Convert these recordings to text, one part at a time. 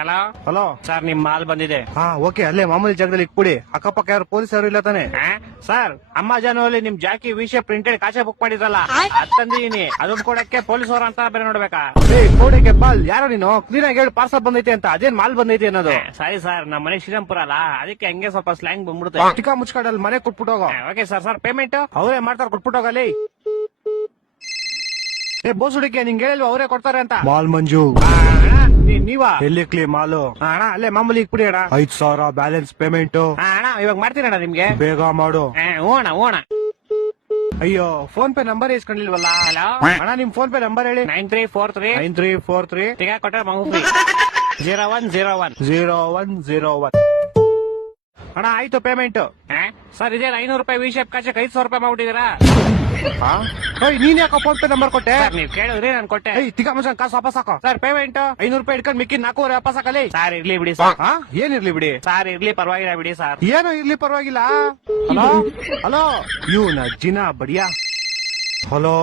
Hello hello sir, ನಿಮ್ mall ಬಂದಿದೆ. ಹಾ ಓಕೆ, ಅಲ್ಲೇ ಮಾಮೂಲಿ ಜಾಗದಲ್ಲಿ ಇಟ್ಬಿಡಿ. ಅಕ್ಕಪಕ್ಕ ಯಾರು ಪೊಲೀಸ್ ಯಾರು ಇಲ್ಲ ತಾನೆ? ಸರ್, ಅಮೆಜಾನ್ ಅಲ್ಲಿ ನಿಮ್ ಜಾಕಿ ವಿಷಯ ಪ್ರಿಂಟೆಡ್ ಕಾಚೆ ಬುಕ್ ಮಾಡಿದ್ರಲ್ಲ, ಅದ್ ತಂದಿದೀನಿ. ಅದನ್ನ ಕೊಡಕ್ಕೆ ಪೊಲೀಸ್ ಅವ್ರ ಅಂತ ಬೇರೆ ನೋಡ್ಬೇಕಾ? ಕೋಡಿಗೆ ಬಾಲ್ ಯಾರೋ ನೀನು ಕ್ಲೀನ್ ಆಗಿ ಹೇಳಿ ಪಾರ್ಸಲ್ ಬಂದೈತೆ ಅಂತ. ಅದೇನ್ ಮಾಲ್ ಬಂದೈತೆ ಅನ್ನೋದು? ಸರಿ ಸರ್, ನಮ್ಮ ಮನೆ ಶ್ರೀರಾಮ್ಪುರ ಅಲ್ಲ, ಅದಕ್ಕೆ ಹಂಗೆ ಸ್ವಲ್ಪ ಸ್ಲ್ಯಾಂಗ್ ಬಂದ್ಬಿಡುತ್ತೆ. ಚಿಕ್ಕ ಮುಚ್ಕಾಡಲ್ಲಿ ಮನೆ ಕೊಟ್ಬಿಟ್ಟೋಗೋ. Okay sir. ಸರ್ ಪೇಮೆಂಟ್ ಅವರೇ ಮಾಡ್ತಾರೆ, ಕೊಟ್ಬಿಟ್ಟೋಗಲ್ಲಿ. ಬೋಸ್ ಹುಡುಗಿ ನಿಂಗೆ ಹೇಳಿಲ್ವ ಅವರೇ ಕೊಡ್ತಾರೆ ಅಂತ? ಮಾಲ್ ಮಂಜು ನೀವಾ? ಎಲ್ಲಿ ಕ್ಲೀ ಮಾಲು? ಅಣ್ಣ ಅಲ್ಲೇ ಮಾಮೂಲಿ ಇಕ್ಬಿಡಿ ಅಣ್ಣ. 5,000 ಬ್ಯಾಲೆನ್ಸ್ ಪೇಮೆಂಟ್. ಅಣ್ಣ ಇವಾಗ ಮಾಡ್ತೀನಿ ಅಣ್ಣ ನಿಮ್ಗೆ. ಬೇಗ ಮಾಡು. ಓಣ ಓಣ. ಅಯ್ಯೋ, ಫೋನ್ ಪೇ ನಂಬರ್ ಇಸ್ಕೊಂಡಿಲ್ವಲ್ಲ? ಹಲೋ ಅಣ್ಣ, ನಿಮ್ ಫೋನ್ ಪೇ ನಂಬರ್ ಹೇಳಿ. 9343 9343 ತಿಗ ಕೊಟ್ಟ ಮಗು 0101 0101. ಅಣ್ಣ ಆಯ್ತು ಪೇಮೆಂಟ್. ಸರ್, ಇದೇ 500 ರೂಪಾಯಿ ವಿಶೇಪ್ ಕಾಚಕ್ 500 ರೂಪಾಯಿ ಮಾಡ್ಬಿಟ್ಟಿದ್ದೀರಾ? ನೀನ್ ಯಾಕೋ ಫೋನ್ ಪೇ ನಂಬರ್ ಕೊಟ್ಟೆ? ಸರ್, ನೀವ್ ಕೇಳಿದ್ರಿ ನಾನು ಕೊಟ್ಟೆ. ತಿಗ ಮುಚ್ಚ ಕಾಸು ವಾಪಸ್ ಹಾಕೋ. ಸರ್ ಪೇಮೆಂಟ್ 500 ರೂಪಾಯಿ ಇಟ್ಕೊಂಡು ಮಿಕ್ಕಿ 400 ವಾಪಸ್ ಹಾಕಲಿ. ಸರ್ ಇರ್ಲಿ ಬಿಡಿ ಸರ್. ಏನಿರ್ಲಿ ಬಿಡಿ? ಸರ್ ಇರ್ಲಿ, ಪರವಾಗಿಲ್ಲ ಬಿಡಿ ಸರ್. ಏನೋ ಇರ್ಲಿ, ಪರವಾಗಿಲ್ಲ. ಹಲೋ ಹಲೋ, ಇವ್ನ ಜಿನ ಬಡಿಯಾ. ಹಲೋ,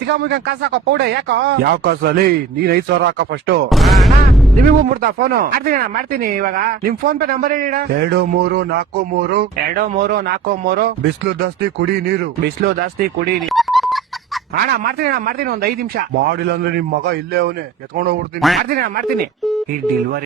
ತಿಗ ಮುಗಿದ ಕಾಸು ಹಾಕೋ ಪೌಡೆ. ಯಾಕೋ ಯಾವ ಕಾಸಲ್ಲಿ? ನೀನ್ 5,000 ಹಾಕ ಫಸ್ಟ್. ನಿಮಗೂ ಮುಡ್ತಾ ಫೋನು? ಮಾಡ್ತೀನಿ ಅಣ್ಣ, ಮಾಡ್ತೀನಿ ಇವಾಗ. ನಿಮ್ ಫೋನ್ ಪೇ ನಂಬರ್ ಹೇಳಿ. 2343 2343 ಬಿಸಿಲು ಜಾಸ್ತಿ ಕುಡಿ ನೀರು. ಬಿಸಿಲು ಜಾಸ್ತಿ ಕುಡೀರಿ. ಅಣ್ಣ ಮಾಡ್ತೀನಿ ಒಂದ್ 5 ನಿಮಿಷ. ಮಾಡಿಲ್ಲ ಅಂದ್ರೆ ನಿಮ್ ಮಗ ಇಲ್ಲೇ ಅವನೇ ಎತ್ಕೊಂಡು ಹೋಗ್ಬಿಡ್ತೀನಿ. ಮಾಡ್ತೀನಿ ಈ ಡೆಲಿವರಿ